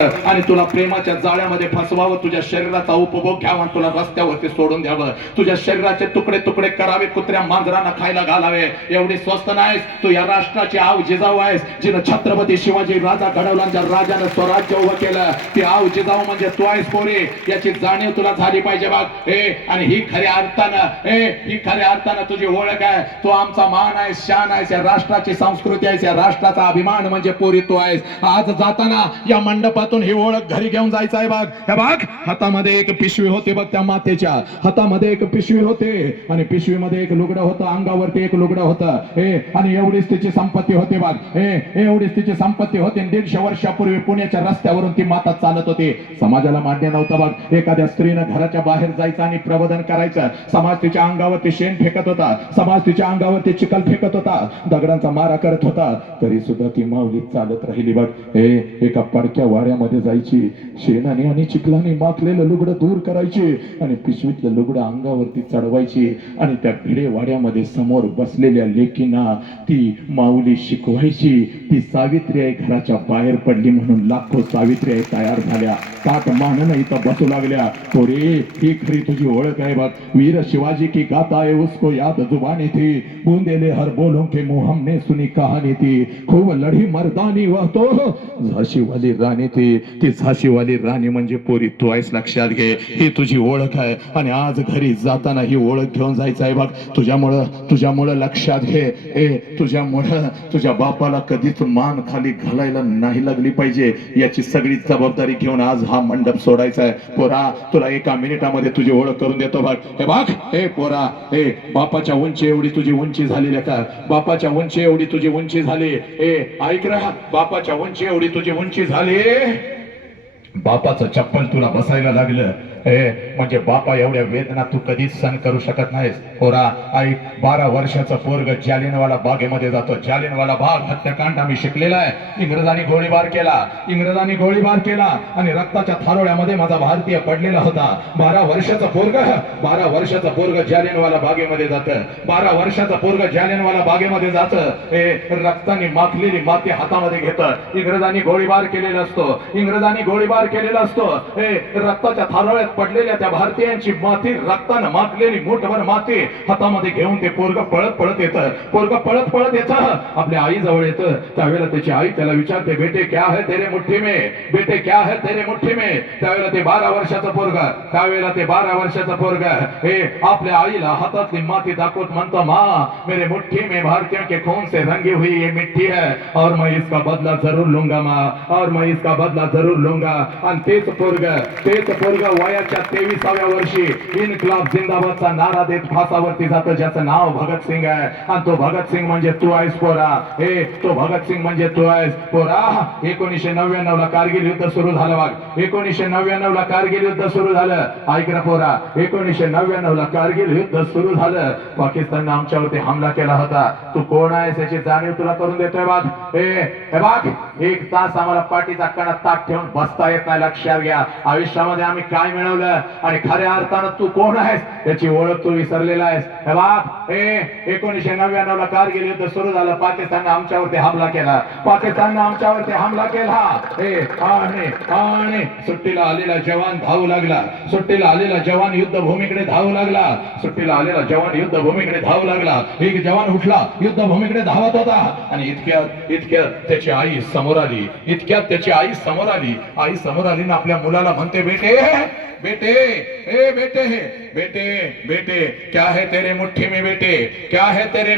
आणि तुला प्रेमाच्या जाळ्यामध्ये फसवावं तुझ्या शरीराचा उपभोग घ्यावा तुला रस्त्यावरती सोडून द्यावं. तुझ्या शरीराचे तुकडे तुकडे करावे कुत्र्या मांजरांना खायला घालावे. एवढी स्वस्त नाहीस तू या राष्ट्राची आव जिजाऊ आहेस जिनं छत्रपती शिवाजी राजा घडवला ज्या राजानं स्वराज्य उभं केलं ती आव जिजाऊ म्हणजे तू आहेस पोरी. याची जाणीव तुला झाली पाहिजे बाग हे आणि ही खऱ्या अर्थानं हे ही खऱ्या अर्थानं तुझी ओळख आहे. तू आमचा मान आहेस शान आहेस या राष्ट्राची संस्कृती आहेस या राष्ट्राचा अभिमान म्हणजे पोरी तू आहेस. आज जाताना या मंडपात घरातून ही ओळख घरी घेऊन जायचं आहे बघ. हे बघ हातामध्ये एक पिशवी होती बघ त्या मातेच्या. हातामध्ये एक पिशवी होते आणि पिशवीमध्ये एक लुगडं होतं अंगावरती एक लुगडं होतं. हे आणि एवढीच तिची संपत्ती होती बघ. हे एवढीच तिची संपत्ती होती. दीडशे वर्षापूर्वी पुण्याच्या रस्त्यावरून ती माता चालत होती. समाजाला मान्य नव्हतं बघ. एखाद्या स्त्रीनं घराच्या बाहेर जायचं आणि प्रबोधन करायचं. समाज तिच्या अंगावरती शेण फेकत होता. समाज तिच्या अंगावरती चिखल फेकत होता. दगडांचा मारा करत होता. तरी सुद्धा ती माऊली चालत राहिली बघ. हे एका पडक्या वाऱ्या पाण्यामध्ये जायची. शेणाने आणि चिखलाने माखलेलं लुगडं दूर करायचे आणि पिशवीतलं लुगडं अंगावरती चढवायची आणि त्या भिडे वाड्यामध्ये समोर बसलेल्या लेकींना ती माऊली शिकवायची. ती सावित्री आई घराच्या बाहेर पडली म्हणून लाखो सावित्री आई तयार झाल्या. ताट मानन इथं बसू लागल्या. पोरे ही खरी तुझी ओळख आहे बघ वीर शिवाजी की गाता है उसको याद जुबानी थी. बूंदेले हर बोलों के मुंह हमने सुनी कहानी थी. खूब लढी मर्दानी वह तो झाशी वाली राणी थी. ती झाशीवाली राणी म्हणजे पोरी तू आहेस लक्षात घे. ही तुझी ओळख आहे. आणि आज घरी जाताना ही ओळख घेऊन जायचं आहे बघ. तुझ्यामुळं तुझ्यामुळं लक्षात घे. ए तुझ्यामुळं तुझ्या बापाला कधीच मान खाली घालायला नाही लागली पाहिजे. याची सगळी जबाबदारी घेऊन आज हा मंडप सोडायचा आहे. पोरा तुला एका मिनिटामध्ये तुझी ओळख करून देतो बघ. हे बघ. हे पोरा हे बापाच्या उंची एवढी तुझी उंची झाली का? बापाच्या उंची एवढी तुझी उंची झाली. ए ऐक रा. बापाच्या उंची एवढी तुझी उंची झाली. बापाचं चप्पल तुला बसायला लागलं. हे म्हणजे बापा एवढ्या वेदना तू कधीच सहन करू शकत नाहीस. पोरा आई बारा वर्षाचं पोरग जालिनवाला बागेमध्ये जातो. जालिनवाला बाग हत्याकांड आम्ही शिकलेला आहे. इंग्रजांनी गोळीबार केला. इंग्रजांनी गोळीबार केला. आणि रक्ताच्या थारोळ्यामध्ये माझा भारतीय पडलेला होता. बारा वर्षाचा पोरग बारा वर्षाचा पोरग जालिनवाला बागेमध्ये जात. बारा वर्षाचा पोरग जालिनवाला बागेमध्ये जात. हे रक्ताने माखलेली माती हातामध्ये घेत. इंग्रजांनी गोळीबार केलेला असतो. इंग्रजांनी गोळीबार केलेला असतो. हे रक्ताच्या थारोळ्यात पडलेल्या त्या भारतीयांची माती रक्तानं मातलेली मोठभर माती हातामध्ये घेऊन ते पोरग पळत पळत येतं. पोरग पळत पळत येतं. आपल्या आई जवळ येत. त्यावेळेला त्याची आई त्याला विचारते बेटे क्या है तेरे मुठ्ठी में? बेटे क्या है तेरे मुठ्ठी में? त्यावेळेला ते बारा वर्षाचं पोरग. त्यावेळेला ते बारा वर्षाचं पोरग. हे आपल्या आईला हातातली माती दाखवत म्हणतो मा. मेरे मुठ्ठी में भारतीयों के खून से रंगी हुई ये मिट्टी है. और मैं इसका बदला जरूर लूंगा माँ. और मैं इसका बदला जरूर लूंगा. आणि तेच पोरग तेच पोरग वयाच्या तेविसाव्या वर्षी इन्क्लाब जिंदाबादचा नारा देत फासावरती जातं ज्याचं नाव भगतसिंग आहे. आणि तो भगतसिंग म्हणजे तू आहेस पोरा. हे तो भगतसिंग म्हणजे तू आहेस पोरा. एकोणीशे नव्याण्णव ला कारगिल युद्ध सुरू झालं बघ एकोणीशे नव्याण्णव ला कारगिल युद्ध सुरू झालं. ऐक ना पोरा. एकोणीशे नव्याण्णव ला कारगिल युद्ध सुरू झालं. पाकिस्तान आमच्यावरती हमला केला होता. तू कोण आहेस याची जाणीव तुला करून देतोय बाग हे बाग एक तास आम्हाला पाठीचा कणा ताक ठेवून बसता येत प्रयत्न लक्षात घ्या. आयुष्यामध्ये आम्ही काय मिळवलं? आणि खऱ्या अर्थानं तू कोण आहेस? याची ओळख तू विसरलेला आहेस. हे बघ हे एकोणीसशे नव्याण्णव ला कार गेली तर सुरू झालं. पाकिस्तानने आमच्यावरती हमला केला. पाकिस्तानने आमच्यावरती हमला केला. हे आणि आणि सुट्टीला आलेला जवान धावू लागला. सुट्टीला आलेला जवान युद्धभूमीकडे धावू लागला. सुट्टीला आलेला जवान युद्धभूमीकडे धावू लागला. एक जवान उठला युद्धभूमीकडे धावत होता. आणि इतक्यात इतक्यात त्याची आई समोर आली. इतक्यात त्याची आई समोर आली. आई समोर आली ना आपल्या मुलाला म्हणते बेटे बेटे ए बेटे बेटे बेटे क्या है तेरे मुठ्ठी में बेटे? क्या है तेरे